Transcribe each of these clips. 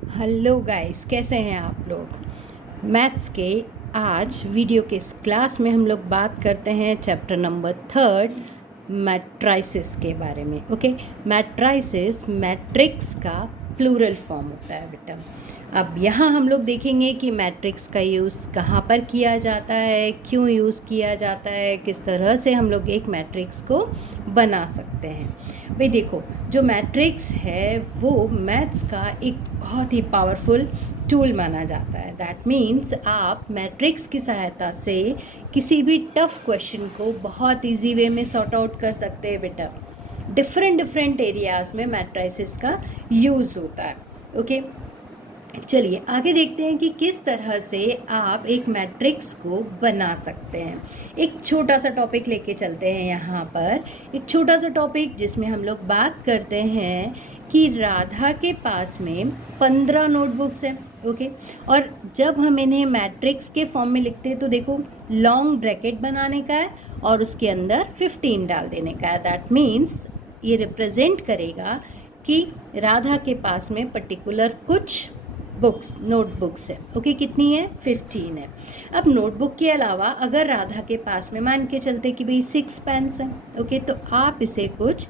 Hello guys, कैसे हैं आप लोग। मैथ्स के आज वीडियो के इस क्लास में हम लोग बात करते हैं चैप्टर नंबर 3 मैट्राइसिस के बारे में। ओके, मैट्राइसिस मैट्रिक्स का प्लूरल फॉर्म होता है बेटा। अब यहाँ हम लोग देखेंगे कि मैट्रिक्स का यूज़ कहाँ पर किया जाता है, क्यों यूज़ किया जाता है, किस तरह से हम लोग एक मैट्रिक्स को बना सकते हैं। भाई देखो, जो मैट्रिक्स है वो मैथ्स का एक बहुत ही पावरफुल टूल माना जाता है। दैट मीन्स आप मैट्रिक्स की सहायता से किसी भी टफ क्वेश्चन को बहुत इजी वे में सॉर्ट आउट कर सकते हैं बेटा। डिफरेंट एरियाज़ में मैट्रिसेस का यूज़ होता है। ओके, चलिए आगे देखते हैं कि किस तरह से आप एक मैट्रिक्स को बना सकते हैं। एक छोटा सा टॉपिक लेके चलते हैं यहाँ पर, एक छोटा सा टॉपिक जिसमें हम लोग बात करते हैं कि राधा के पास में 15 नोटबुक्स हैं। ओके, और जब हम इन्हें मैट्रिक्स के फॉर्म में लिखते हैं तो देखो, लॉन्ग ब्रैकेट बनाने का है और उसके अंदर 15 डाल देने का है। दैट मीन्स ये रिप्रेजेंट करेगा कि राधा के पास में पर्टिकुलर कुछ बुक्स, नोटबुक्स है। ओके, कितनी है? 15 है। अब नोटबुक के अलावा अगर राधा के पास में मान के चलते कि भाई 6 पेन्स हैं, ओके, तो आप इसे कुछ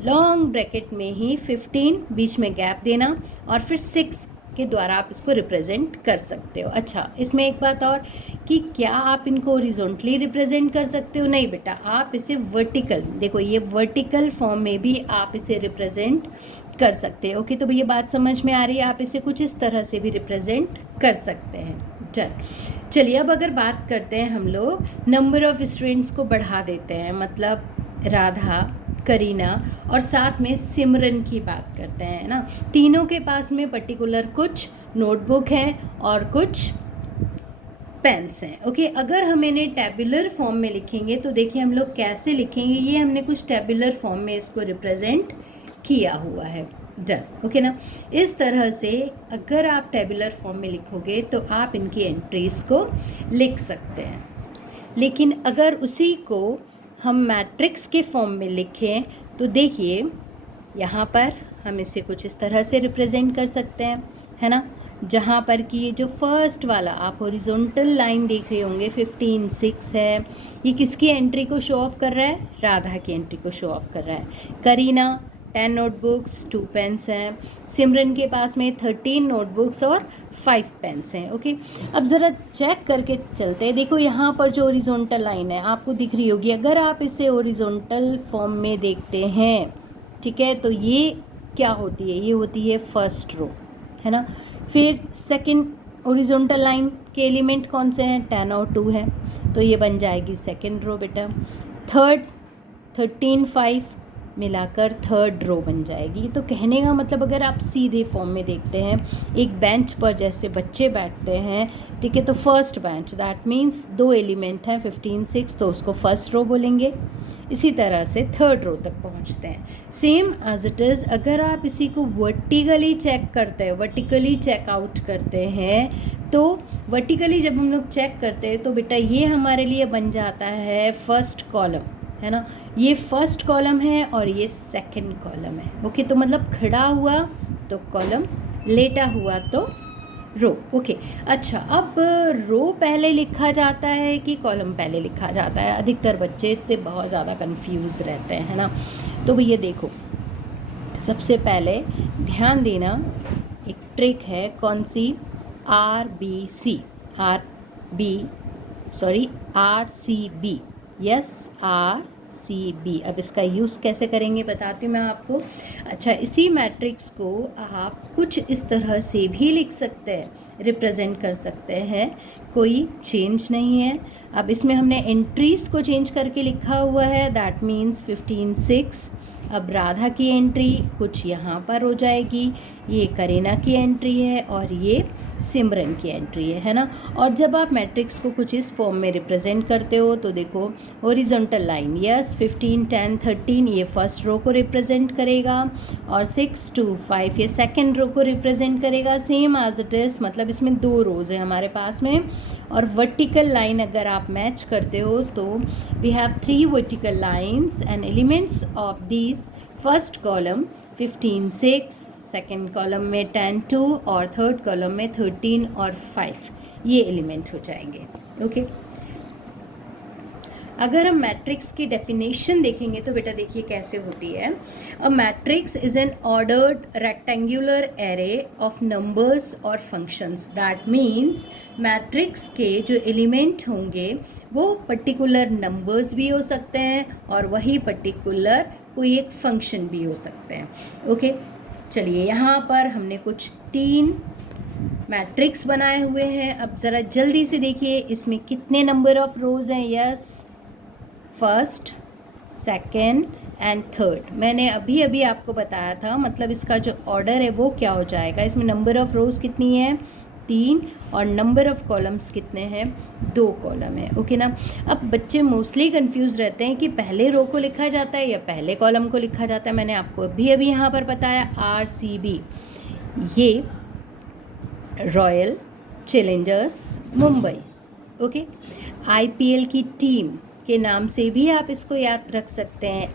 लॉन्ग ब्रैकेट में ही 15 बीच में गैप देना और फिर 6 के द्वारा आप इसको रिप्रेजेंट कर सकते हो। अच्छा, इसमें एक बात और कि क्या आप इनको हॉरिजॉन्टली रिप्रेजेंट कर सकते हो? नहीं बेटा, आप इसे वर्टिकल, देखो ये वर्टिकल फॉर्म में भी आप इसे रिप्रेजेंट कर सकते हैं। ओके, तो ये बात समझ में आ रही है, आप इसे कुछ इस तरह से भी रिप्रेजेंट कर सकते हैं। चलिए अब अगर बात करते हैं, हम लोग नंबर ऑफ स्टूडेंट्स को बढ़ा देते हैं, मतलब राधा, करीना और साथ में सिमरन की बात करते हैं ना। तीनों के पास में पर्टिकुलर कुछ नोटबुक हैं और कुछ पेन्स हैं। ओके, अगर हम इन्हें टेबुलर फॉर्म में लिखेंगे तो देखिए हम लोग कैसे लिखेंगे, ये हमने कुछ टेबुलर फॉर्म में इसको रिप्रेजेंट किया हुआ है। डन, ओके ना। इस तरह से अगर आप टेबुलर फॉर्म में लिखोगे तो आप इनकी एंट्रीज को लिख सकते हैं। लेकिन अगर उसी को हम मैट्रिक्स के फॉर्म में लिखें तो देखिए यहाँ पर हम इसे कुछ इस तरह से रिप्रेजेंट कर सकते हैं, है ना। जहाँ पर कि ये जो फर्स्ट वाला आप हॉरिजॉन्टल लाइन देख रहे होंगे 15, 6 है, ये किसकी एंट्री को शो ऑफ कर रहा है? राधा की एंट्री को शो ऑफ कर रहा है। करीना 10 नोटबुक्स, 2 पेन्स हैं। सिमरन के पास में 13 नोटबुक्स और 5 पेन्स हैं। ओके, अब ज़रा चेक करके चलते हैं। देखो यहाँ पर जो ओरिजोनटल लाइन है आपको दिख रही होगी, अगर आप इसे ओरिजोनटल फॉर्म में देखते हैं, ठीक है, तो ये क्या होती है? ये होती है फर्स्ट रो, है ना। फिर सेकंड ओरिजोनटल लाइन के एलिमेंट कौन से हैं? 10 और 2 है, तो ये बन जाएगी सेकंड रो बेटा। थर्ड 13, 5 मिलाकर थर्ड रो बन जाएगी। तो कहने का मतलब अगर आप सीधे फॉर्म में देखते हैं, एक बेंच पर जैसे बच्चे बैठते हैं, ठीक है, तो first bench, that means 2 element हैं 15, 6, तो उसको फर्स्ट रो बोलेंगे। इसी तरह से थर्ड रो तक पहुंचते हैं। सेम एज इट इज़ अगर आप इसी को वर्टिकली चेक करते हैं, वर्टिकली चेकआउट करते हैं, तो वर्टिकली जब हम लोग चेक करते हैं तो बेटा ये हमारे लिए बन जाता है फर्स्ट कॉलम, है ना। ये फर्स्ट कॉलम है और ये सेकंड कॉलम है। ओके, तो मतलब खड़ा हुआ तो कॉलम, लेटा हुआ तो रो। ओके, अच्छा, अब रो पहले लिखा जाता है कि कॉलम पहले लिखा जाता है? अधिकतर बच्चे इससे बहुत ज़्यादा कंफ्यूज रहते हैं, है ना। तो भैया देखो, सबसे पहले ध्यान देना, एक ट्रिक है, कौन सी? RCB, yes, RCB। अब इसका यूज़ कैसे करेंगे बताती हूँ मैं आपको। अच्छा, इसी मैट्रिक्स को आप कुछ इस तरह से भी लिख सकते हैं, रिप्रेजेंट कर सकते हैं, कोई चेंज नहीं है। अब इसमें हमने एंट्रीज़ को चेंज करके लिखा हुआ है, दैट मीन्स 15, 6। अब राधा की एंट्री कुछ यहाँ पर हो जाएगी, ये करीना की एंट्री है और ये सिमरन की एंट्री है ना। और जब आप मैट्रिक्स को कुछ इस फॉर्म में रिप्रेजेंट करते हो तो देखो, हॉरिजॉन्टल लाइन, यस, 15, 10, 13 ये फर्स्ट रो को रिप्रेजेंट करेगा और 6 to 5 ये सेकंड रो को रिप्रेजेंट करेगा। सेम एज इट इज़, मतलब इसमें 2 रोज़ हैं हमारे पास में। और वर्टिकल लाइन अगर आप मैच करते हो तो we have 3 vertical lines and elements of these first column 15 6, second column में 10 2 और थर्ड कॉलम में 13 और 5 ये एलिमेंट हो जाएंगे। ओके अगर हम मैट्रिक्स की डेफिनेशन देखेंगे तो बेटा देखिए कैसे होती है। A matrix is an ordered rectangular array of numbers और फंक्शंस। दैट मीन्स मैट्रिक्स के जो एलिमेंट होंगे वो पर्टिकुलर नंबर्स भी हो सकते हैं और वही पर्टिकुलर कोई एक फंक्शन भी हो सकते हैं। ओके चलिए यहाँ पर हमने कुछ 3 मैट्रिक्स बनाए हुए हैं। अब ज़रा जल्दी से देखिए इसमें कितने नंबर ऑफ रोज़ हैं। Yes, first, second and third. मैंने अभी अभी आपको बताया था, मतलब इसका जो ऑर्डर है वो क्या हो जाएगा। इसमें नंबर ऑफ़ रोज़ कितनी है 3 और नंबर ऑफ़ कॉलम्स कितने हैं 2 कॉलम है। ओके ना। अब बच्चे मोस्टली कंफ्यूज रहते हैं कि पहले रो को लिखा जाता है या पहले कॉलम को लिखा जाता है। मैंने आपको अभी अभी यहाँ पर बताया RCB, ये royal Challengers Mumbai. Okay IPL की टीम के नाम से भी आप इसको याद रख सकते हैं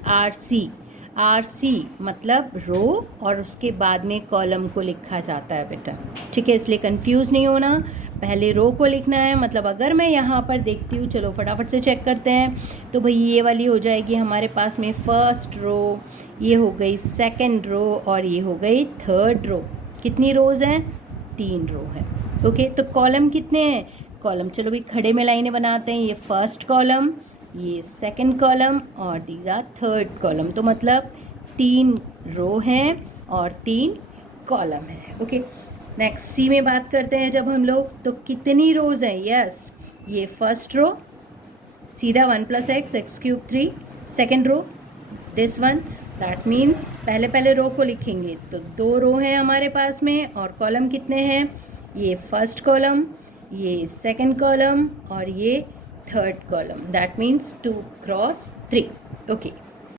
RC मतलब रो और उसके बाद में कॉलम को लिखा जाता है बेटा। ठीक है, इसलिए कंफ्यूज नहीं होना, पहले रो को लिखना है। मतलब अगर मैं यहाँ पर देखती हूँ, चलो फटाफट से चेक करते हैं, तो भाई ये वाली हो जाएगी हमारे पास में फर्स्ट रो, ये हो गई सेकेंड रो और ये हो गई थर्ड रो। कितनी रोज़ हैं 3 रो है। ओके तो कॉलम कितने हैं, कॉलम चलो भी खड़े में लाइनें बनाते हैं। ये फर्स्ट कॉलम, ये सेकंड कॉलम और दीज आर थर्ड कॉलम। तो मतलब 3 रो हैं और 3 कॉलम हैं। ओके नेक्स्ट सी में बात करते हैं जब हम लोग, तो कितनी रोज़ हैं। यस ये फर्स्ट रो सीधा 1 + x x³ 3, second row this one, that means पहले रो को लिखेंगे तो 2 रो हैं हमारे पास में और कॉलम कितने हैं, ये फर्स्ट कॉलम, ये सेकंड कॉलम और ये third column. That means 2 × 3। Okay